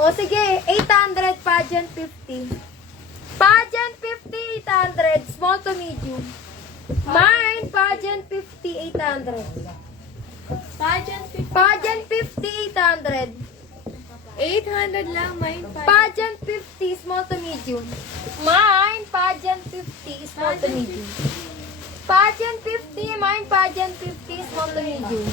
O sige, 800, pageant 50. Pageant 50, 800. Small to medium. Mine, pageant 50, 800. Pageant 50. Pageant 50, 800. 800 lang, may Pageant 50, small to medium. Mine, pageant 50, small to medium. Pageant 50, mine, pageant 50, small to medium.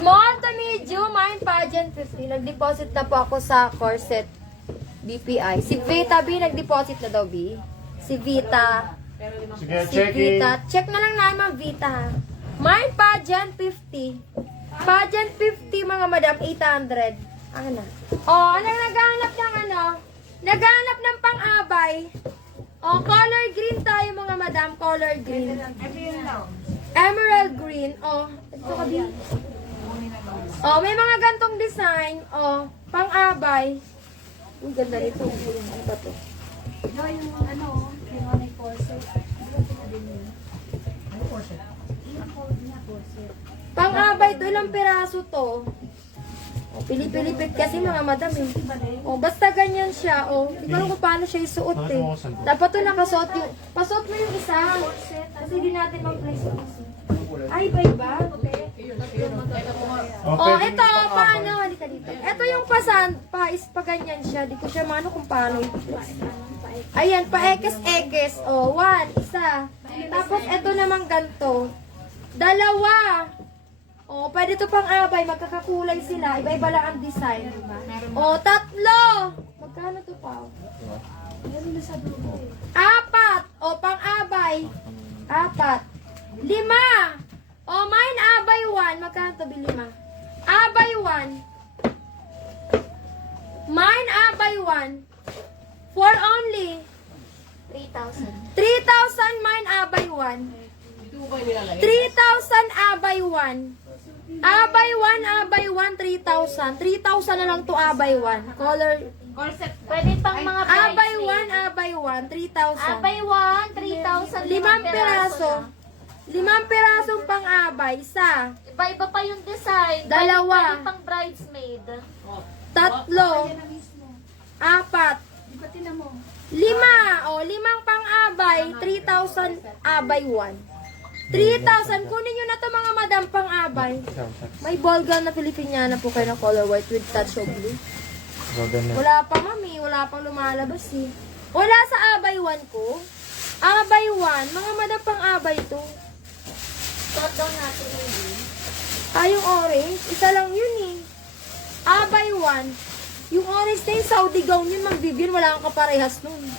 Small to medium, mine, pageant 50. Nag-deposit na po ako sa corset BPI. Si Vita B, nag-deposit na daw, B. Si Vita. Sige, Si checking. Vita. Check na lang namin, Ma'am Vita, ha. Mine, pageant 50. Pageant 50, mga madam, 800. Ano na? Oh, anong naghahanap ng ano? Naghahanap ng pang-abay. Oh, color green tayo, mga madam. Color green. Emerald green. Oh, ito ka, B. Oh, may mga gantong design. Oh, pang-abay. Ang ganda nito. Ano ba to? Pang-abay to, ilang piraso to? Oh, pilipilipit kasi mga madam eh. Oh, basta ganyan siya. Oh, hindi ko alam kung paano siya isuot eh. Dapat to nakasuot yung... Pasuot mo yung isa. Kasi di natin mag-place yung isa. Ay, iba? Oh, ito, paano? Halika dito. Ito yung pa ganyan siya. Di ko siya maano kung paano i-place. Ayan, pa-ekes-ekes. Oh, one, isa. Tapos, ito naman ganito. Dalawa. Oh, pwede to pang abay, magkakakulay sila. Iba-iba lang ang design. Oh, tatlo. Magkano to pa? Apat. Oh, pang abay. Apat. Lima. Oh, mine abay 1. Magkano to, Bi? Lima. Abay 1. Mine abay 1. For only 3,000. 3,000 mine abay 1. 3,000 abay 1. Abay 1, abay 1, 3,000. 3,000 na lang to abay 1. Color. Pwede pang mga Abay bridesmaid. 1, abay 1, 3,000. Abay 1, 3,000. Limang piraso. Limang pirasong pang abay. Isa. Iba-iba pa yung design. Dalawa. Pwede pang bridesmaid. Tatlo. Apat. Lima. O, limang pang abay. 3,000 abay 1. 3,000. Kunin nyo na to mga madam pang abay. May ball gown na Filipiniana po kayo na color white with touch of blue. Wala pa, mami. Wala pang lumalabas eh. Wala sa abay 1 ko. Abay 1. Mga madam pang abay to. Stop down natin yun. Yung orange. Isa lang yun eh. Abay 1. Yung orange na yung Saudi gown yun, Ma'am Vivian. Wala kang kaparehas nun.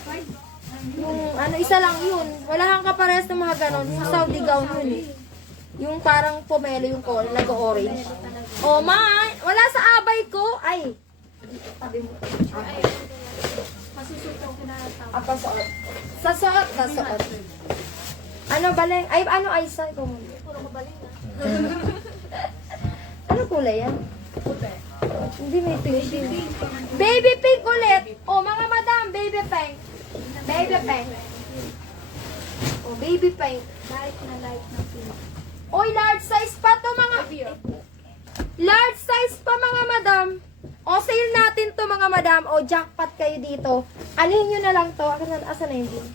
Yung ano, isa lang yun. Wala kang kaparehas ng mga ganon. Yung Saudi gown yun eh. Yung parang pomelo yung color, nag-orange. Oh, wala sa abay ko. Ay. Pasuot. Sa suot. Ano baleng? Ay, ano ay sa ikaw mo? Puro mabaling na. Ano kulay yan? Hindi may pink. Baby pink ulit. Oh, mga madam, baby pink. Baby pink. Oh, baby pink. Light na pink. Oy, large size pa to mga... Large size pa mga madam. O, sale natin to mga madam. O, jackpot kayo dito. Alhin nyo na lang to. Asan na yung bill?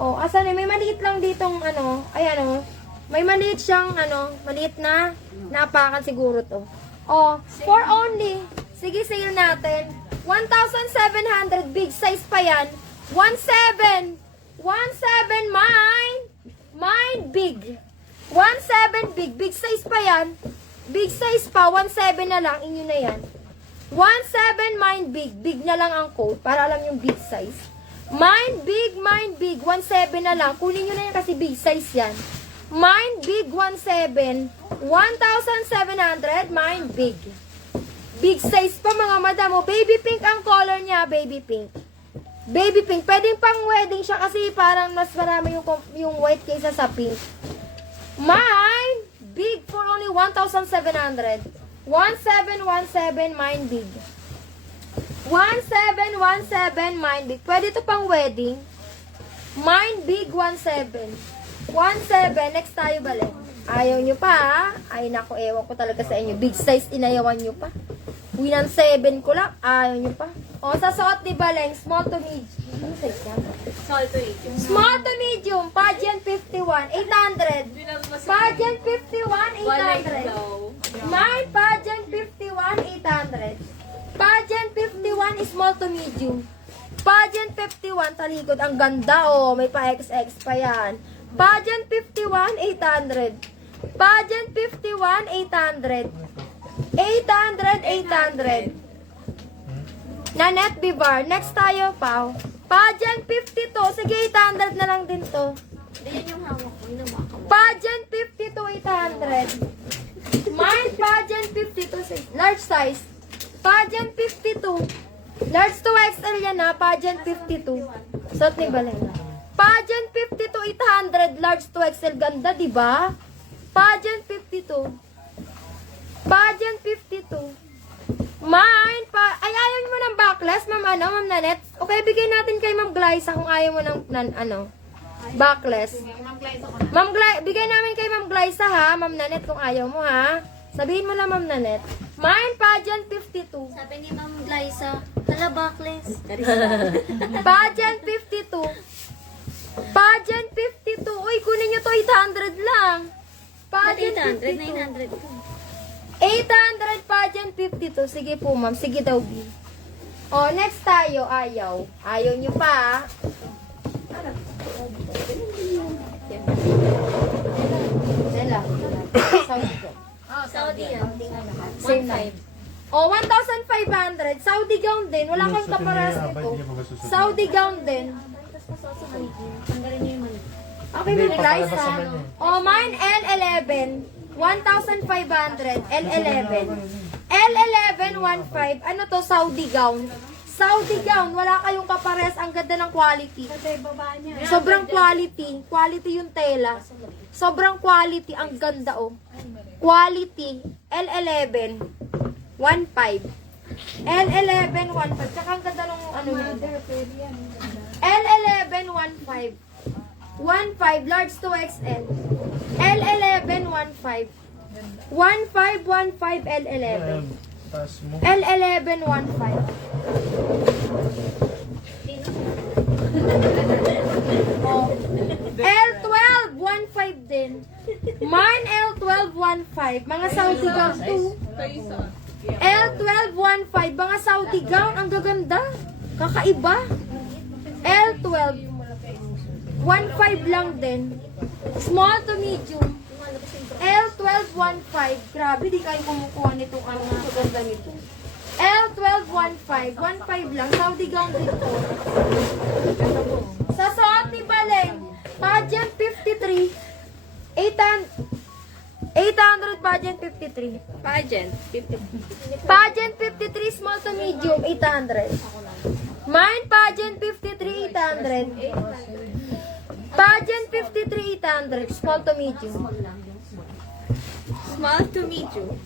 O, asan na? May maliit lang ditong ano. Ay, ano. May maliit siyang ano. Maliit na. Napakan siguro to. O, for only. Sige, sale natin. 1,700. Big size pa yan. 1,700. 1,700 mine. Mine big. 1,700 big. Big size pa yan. Big size pa. 1,700 na lang. Inyo na yan. 1,700 mine big. Big na lang ang code. Para alam yung big size. Mine big. 1,700 na lang. Kunin nyo na yan kasi big size yan. Mine big 1,700. 1,700. Mine big. Big size pa mga madam. O, baby pink ang color niya. Baby pink. Baby pink. Pwedeng pang wedding siya kasi parang mas marami yung white kaysa sa pink. Mine big for only 1,700. 1,717 mine big. 1,717 mine big. Pwede to pang wedding. Mine big 1,700. 1,700. Next tayo balik. Ayaw nyo pa ha? Ay nako, ewan ko talaga sa inyo. Big size inayawan nyo pa. Winan 7 ko lang. Ayaw nyo pa. O, sa suot ni Baleng, small to medium. Ano size yan? Small to medium. Small to medium, pageant 51, 800. Pageant 51, 800. My pageant 51, 800. Pageant 51 small to medium. Pageant 51, talikod. Ang ganda, oh. May pa XX pa yan. Pageant 51, 800. Pageant 51, 800. 800, 800. Nanette Bivar. Next tayo, Pao. Pageant 52. Sige, 800 na lang din to. Ganyan yung hawak ko. Inamaka mo. Pageant 52, 800. Mine, pageant 52, large size. Pageant 52. Large to XL yan ha, pageant 52. Suot ni Balena. Pageant 52, 800. Large to XL, ganda, di ba? Pageant 52. Pageant 52. Mine, ay, ayaw mo ng backless, Ma'am Nanette? Okay, bigay natin kay Ma'am Glyza kung ayaw mo ng, backless. Bigay namin kay Ma'am Glyza ha, Ma'am Nanette, kung ayaw mo ha. Sabihin mo lang, Ma'am Nanette. Mine, pageant 52. Sabi ni Ma'am Glyza, hala backless. Pageant 52. Pageant 52. Uy, kunin nyo to, 800 lang. Pageant 800, 52. 900. 800 pageant 52. Sige po, ma'am. Sige daw, B. O, next tayo. Ayaw. Ayaw nyo pa, Nela. Saudi gown. Saudi yan. Same na. O, 1,500. Saudi gown din. Wala kang kaparas nito. Saudi gown din. Tanggalin niyo yung mali. Okay, may price ha. O, mine L11. 1,500. L11. L11, 1,500. Ano to? Saudi gown. Saudi gown. Wala kayong kapares. Ang ganda ng quality. Sobrang quality. Quality yung tela. Sobrang quality. Ang ganda, oh. Quality. L11. 1,500. L11, 1,500. Tsaka ang ganda ng ano yun. L11, 1,500. 1,500. Large to XL. L11, 1,500. 1,500, 1,500. L11. L11, 1,500. Oh. L12, 1,500 din. Mine L12, 1,500. Mga Saudi gown too. L12, 1,500. Mga Saudi gown. Ang gaganda. Kakaiba. L12. 1,500 lang din. Small to medium. L12, 1,500. Grabe, di kayo kumukuha nitong ano nga. Ganda nito. L12, 1,500. 1,500 lang. Saudi gown dito. Sa suot ni Baleng, pageant 53. 800 pageant 53. Pageant. Pageant 53, small to medium, 800. Mine, pageant 53, 800. Pageant 53, 800. Small to medium. Small to medium.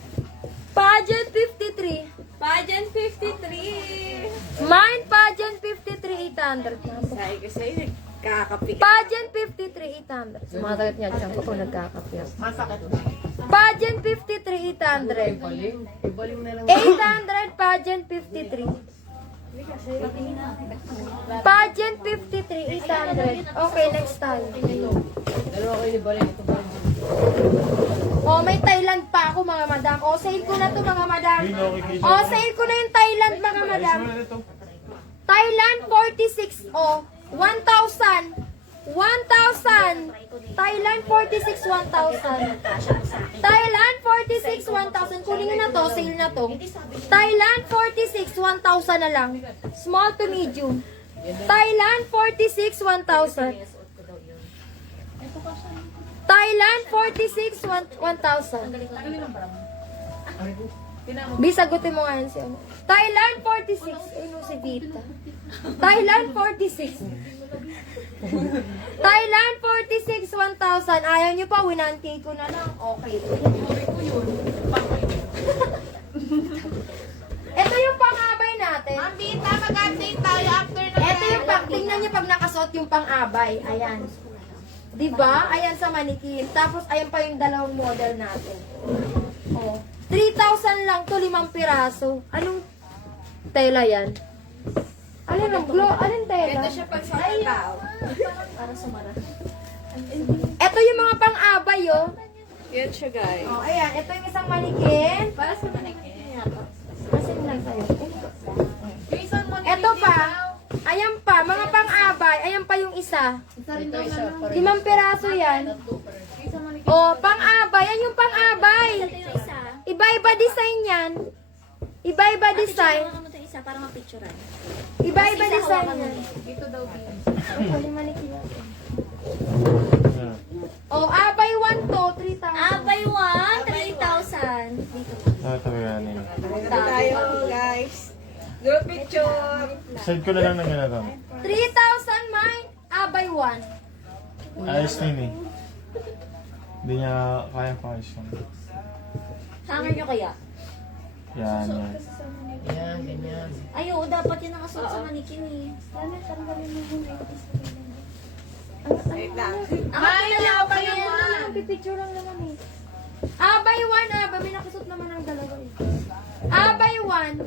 Pageant 53. Pageant 53. Mine, pageant 53, 800. Sabi ko sa'yo, nagkakapi. Pageant 53, 800. Sumatakit niya dyan ko kung nagkakapi. Pageant 53, 800. 800, pageant 53. Pageant 53, 800. Okay, next tayo. Oh, may Thailand pa ako mga madam. Oh, sale ko na to mga madam. Oh, sale ko na yung Thailand mga madam. Thailand 46. Oh, 1,000. 1,000. Thailand 46, 1,000. Thailand 46, 1,000. Kunin nyo na to, sale na to. Thailand 46, 1,000 na lang. Small to medium. Thailand 46, 1,000. Thailand 46, 1,000. Bisagutin mo nga yan siya. Thailand 46. Ayun si Vita. Thailand 46. Thailand 46, 1,000. Ayaw nyo pa, 1K ko na lang. Okay. Ito yung pang-abay natin. Ma'am Vita, mag-update tayo after na. Ito yung pang, tingnan nyo pag nakasuot yung pang-abay. Ayan. Diba? Ayan sa manikin. Tapos, ayan pa yung dalawang model natin. Oh. 3,000 lang to, 5 piraso. Anong tela yan? Alin ang glow? Alin tela? Ganda siya pag sa tao. Para sumara. Ito yung mga pang-abay, oh. Yan siya, guys. Oh, ayan. Ito yung isang manikin. Para sa manikin. Masin lang sa'yo. Yung isang manikin. Ito pa. Ayan pa. Mga pang-abay. Ayan pa yung isa. Isa rin daw na. 5 piraso yan. Yung isang manikin. Oh, pang-abay. Yan yung pang-abay. Ito yung isa. Iba-iba design yan. Iba-iba design. Picture mo ito isa para mapicturean. Iba-iba design yan. Dito daw din. Ay, huli manikin natin. Oh, abay 1 to, 3,000. Buy one, 3,000. Dito. Ito yan. Ganda tayo, guys. Group picture. Send ko na lang ng ganito. 3,000 mine, abay 1. Ayos na yun eh. Hindi niya kaya ayos yun. Hanger nyo kaya? Yan, yan. Ay, oo, dapat yun nakasuot sa manikin eh. Wait lang. Ay, Ako abay yan. one. Pipicture lang naman eh. Abay 1, abay. May nakasuot naman ang dalawa eh. Abay 1.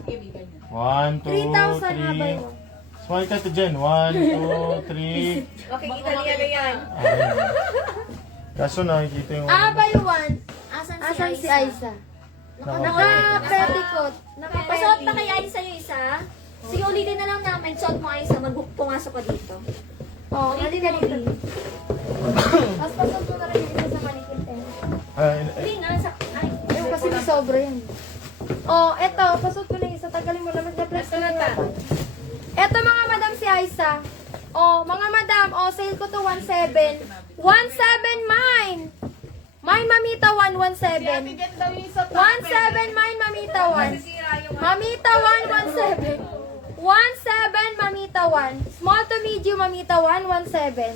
1, 2, 3,000 abay 3. 1. Smile ka to Jen. 1, 2, 3. Makikita niya na yan. Kaso nakikita yung... Abay 1. Asan Asan si si Aiza? Aiza? Naka-petticoat. Pasuot pa kay Aiza yung isa? Sige, ulitin na lang namin. Suot mo Aiza, pumasok ka dito. Oh, hindi ka dito. Tapos pasok mo na rin yung isa sa manikin eh. Hindi nga, sa... Ay, Ayun kasi may sobra yan. Oh, eto, pasok ko na yung isa. Tagalin mo naman. Reflex na ta. Eto mga madam si Aiza. Oh, mga madam, oh, sale ko to 1,700. 1,700 mine! Mine Mamita 117. Ate Jen daw yung isa. 1,700 mine Mamita 1. Mamita 117. 1,700 Mamita 1. Small to medium Mamita 117.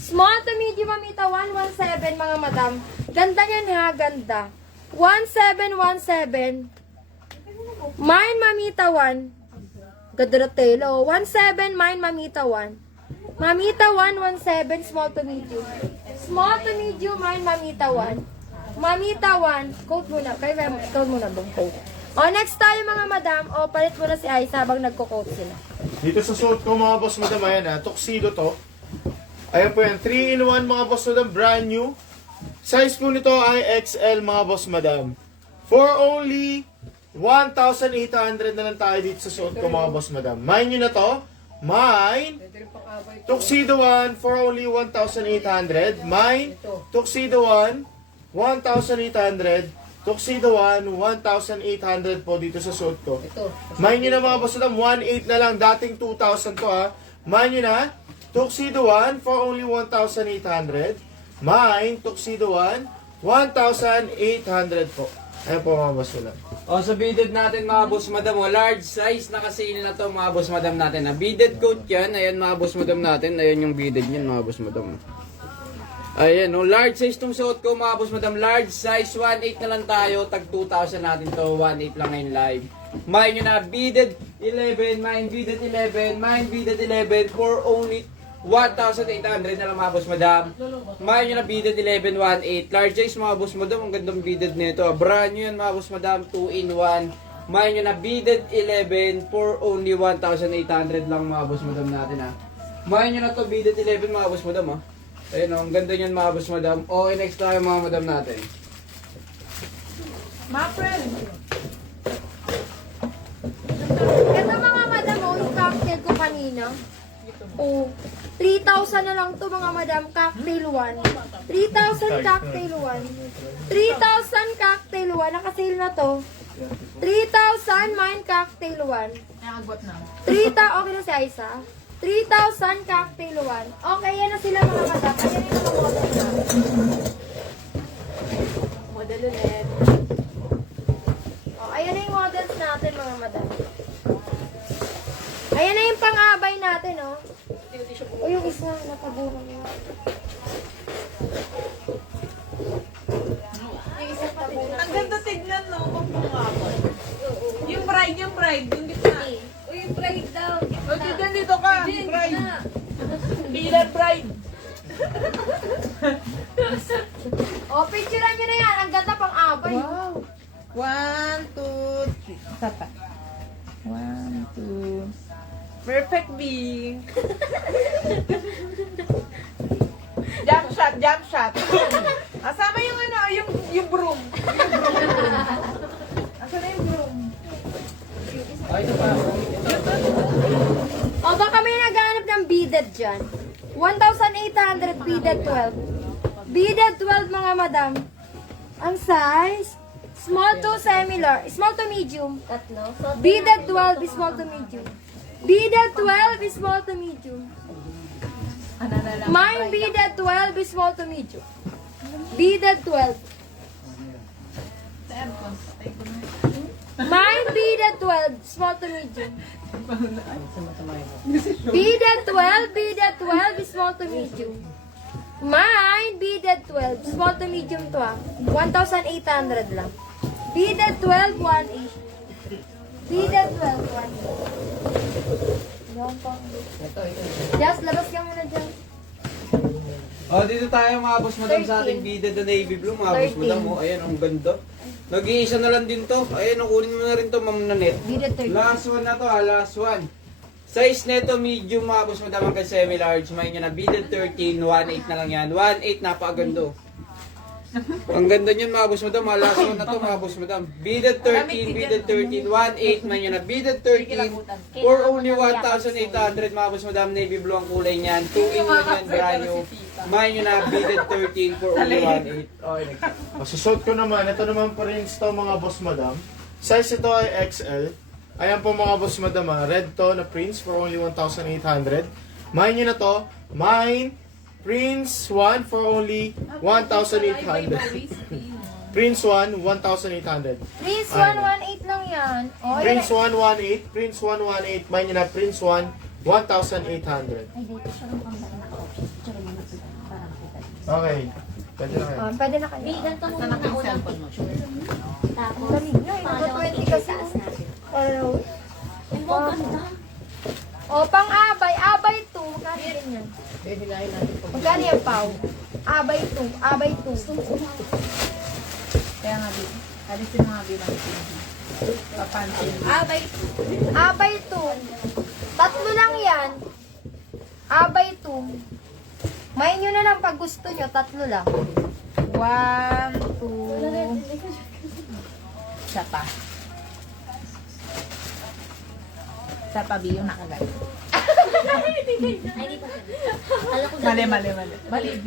Small to medium Mamita 117 mga madam. Ganda yan ha, ganda. 1,717. Mine Mamita 1. Ganda na tela oh. 1,700 mine Mamita 1. Mamita 117 small to medium. Small to medium mine Mamita 1. Mamita 1. Quote muna. Kayo quote muna bang quote. O, next tayo mga madam. O, palit mo na si Aiza habang nagko-quote sila. Dito sa suot ko mga boss madam, ayan ha, tuxedo to. Ayan po yan, 3-in-1 mga boss madam, brand new. Size po nito ay XL mga boss madam. For only 1,800 na lang tayo dito sa suot ko mga boss madam. Mine nyo na to. Mine. Tuxedo 1 for only 1,800. Mine. Tuxedo 1, 1,800. Tuxedo 1, 1,800 po dito sa suot ko. Mine nyo na mga boss madam, 1,800 na lang. Dating 2,000 to ha. Mine nyo na. Tuxedo 1 for only 1,800. Mine, Tuxedo 1, 1,800 po. Ayan po mga boss madam. O sa beaded natin mga boss madam, large size na kasi na to mga boss madam natin. Beaded coat yan, ayan mga boss madam natin, ayan yung beaded yan mga boss madam. Ayan, large size tong suot ko mga boss madam, large size, 1,800 na lang tayo, tag 2,000 natin to, 1,800 lang ngayon live. Mine nyo na, beaded 11, mine beaded 11, mine beaded 11, for only 1,800 na lang mga boss madam. Mine nyo na beaded 11, 1,800. Large size mga boss madam, ang gandang beaded nito. Brand nyo yan mga boss madam, 2-in-1. Mine nyo na beaded 11 for only 1,800 lang mga boss madam natin ha. Mine nyo na to beaded 11 mga boss madam ha. Ayun o, ang ganda nyan mga boss madam. O, next tayo mga madam natin. Ma friend. Ito mga madam, oh, yung cocktail ko kanina. Oh, 3,000 na lang to mga madam, cocktail 1. 3,000 cocktail 1. 3,000 cocktail 1, nakasale na to. 3,000 mine cocktail 1. Nakagot na. 3,000, okay na si Aiza. 3,000 cocktail 1. Okay, yan na sila mga madam. Ayan yung mga model na. Model ulit. Oh, ayan na yung models natin mga madam. Ayan na yung pang-abay natin, oh. O yung isa, napabuhan niya. Yung isa pabuhan. Ang ganda tignan, no? Kung bumabay. Yung bride, yung gitna. Uy, yung bride daw. Okay, dyan dito ka. Jen, Bride. na. Pillar bride. Oh, picturean nyo na yan. Ang ganda pang-abay. Wow. 1, 2, 3. Isa pa. 1, 2. Perfect B. Jump shot, jump shot. Asama yung ano, yung broom. Asa na yung broom? O baka may naghahanap ng beaded dyan. 1,800 beaded 12. Beaded 12 mga madam. Ang size, small to semi-large, small to medium. Tatlo. So, Beaded 12 is small to medium. Beaded 12 is small to medium. Ano na lang? Mine beaded 12 is small to medium. Beaded 12. Mine beaded 12, small to medium. Beaded 12 is small to medium. Mine beaded 12, small to medium to 1,800 lang. Beaded 12, 1,800. Beaded 12, 1,800. Just, labas ka muna dyan. Dito tayo mga boss madam sa ating 13. beaded na navy blue mga boss 13. madam. Ayan, ang ganda. Nag-iisa na lang din to. Ayan, kunin mo na rin to, ma'am Nanette. Beaded 13. Last one na to last one. Size neto medium mga boss madam hanggang semi-large. May nyo na beaded 13, 1.8 na lang yan. 1.8, napakaganda. Ang ganda nyo mga boss madam. Last one na to mga boss madam. Beaded 13, beaded 13, 1.8. May nyo na beaded 13 for only 1,800 mga boss madam. Navy blue ang kulay niyan. 2 in 1 yan, brand new. May nyo na beaded 13 for only 1.8. Okay, next. Masusot ko naman, ito naman pa rin to mga boss madam. Size ito ay XL. Ayan po mga boss madam, red to na Prince for only 1,800. Mine nyo na to. Mine, Prince 1 for only 1,800. Prince 1, 1,800. Prince 118 lang yan. O, Prince yan. 118, Prince 118. Mine nyo na Prince 1, 1,800. ay, dito siya lang pang naka-option. Picture mo na sila para makita. Okay. Pwede na kayo. Pwede na kayo. Hey, ganito mo muna unang picture. Tapos, Lamig na, pangalawang 20 picture kasi. taas na. Ano? Ang ganda. O, pang-abay. Abay 2. Magkano din yan? Magkano yan, Pao? Abay 2. Abay 2. Kaya nga, baby. Alisin mo nga, baby. Papansin. Abay 2. Abay 2. Tatlo lang yan. Abay 2. May nyo na lang pag gusto nyo. Tatlo lang. 1, 2. Isa pa. Isa pa, B, yung nakagat. Ay, di pa. Alam ko Mali. Mali, B.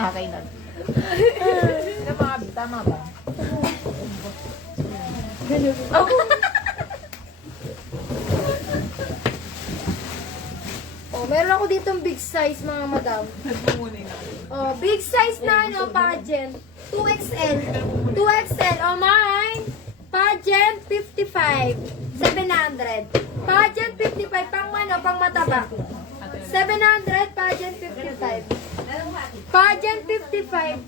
Okay na. Ano mga B, tama ba? O, meron ako ditong big size, mga madam. Nagpumunay na. Oh, big size na ano, pageant. 2XL. 2XL. Oh, mine. Pageant 55. 700. Pageant 55. Pang ano, pang mataba. 700. Pageant 55. Pageant 55.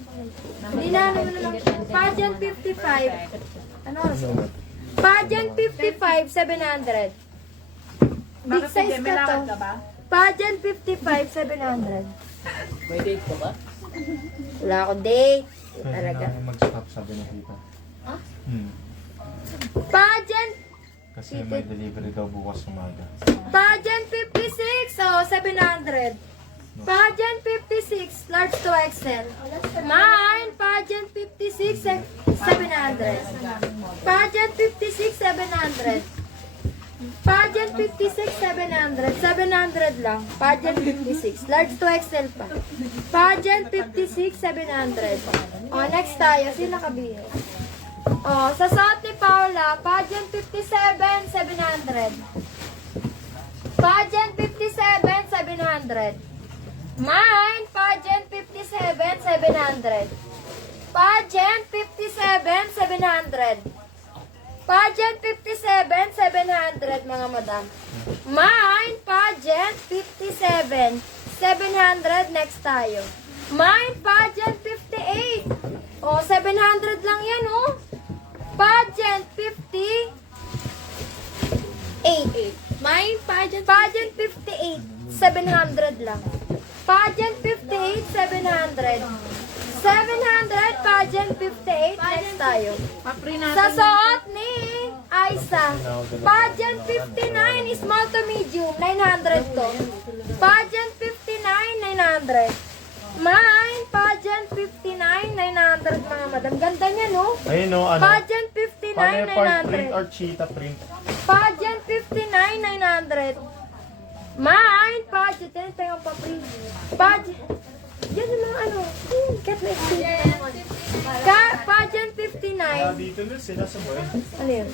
Hindi na, ano na lang. Pageant 55. Ano oras? Pageant 55. 700. Big size May na to. lakad ka ba? Pageant 55. 700. May date ko ba? Wala ako date. Talaga. Mag-stop sabi ng tita. Ah? Hmm. Pageant, Kasi may delivery daw bukas umaga. pageant 56, oh, 700. Pageant 56, large to XL. Mine, pageant 56, 700. Pageant 56, 700. Pageant 56, 700. 700 lang. Pageant 56. Large to XL pa. Pageant 56, 700. O, next tayo. Sino nakabili? O, sa suot ni Paula, Pageant 57, 700. Pageant 57, 700. Mine, Pageant 57, 700. Pageant 57, 700. Pageant 57, 700 mga madam. Mine, Pageant 57, 700. Next tayo. Mine, Pageant 58. O, 700 lang yan, oh. Pageant 50. Mine, pageant. Pageant 58, 700 lang. Pageant 58, 700. 700, pageant 58, next tayo. Pa-free natin. Sa suot ni Aisa. Pageant 59, small to medium, 900 to. Pageant 59, 900. Mine, pageant 59, 900 mga madam. Ganda niya, no? Ayun no, ano? Pageant 59, Paano yung part print 900. or cheetah print? Pageant 59, 900. Mine, pageant. Yan, tayo pa print. Pageant. Yan yung mga ano. Get my Pageant 59. Dito na sila sa boy. Ano yun?